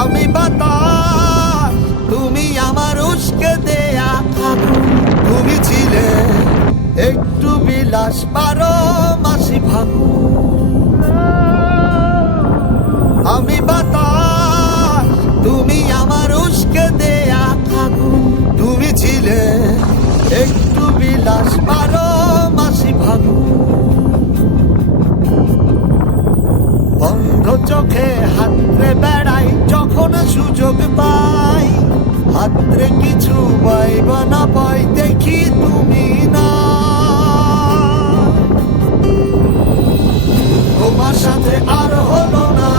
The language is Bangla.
আমি বাতাস, তুমি আমার উস্কে দেয়া আগুন। তুমি ছিলে একটু বিলাস, 12 মাসি ফাগুন। আমি বাতাস, তুমি আমার উস্কে দেয়া আগুন। তুমি ছিলে একটু বিলাস, 12 মাসি ফাগুন। বন্ধ চোখে হাতরে বেড়াই যখন সুযোগ পাই, হাতরে কিছু পাইব না পাই, দেখি তুমি না। তোমার সাথে আর হলো না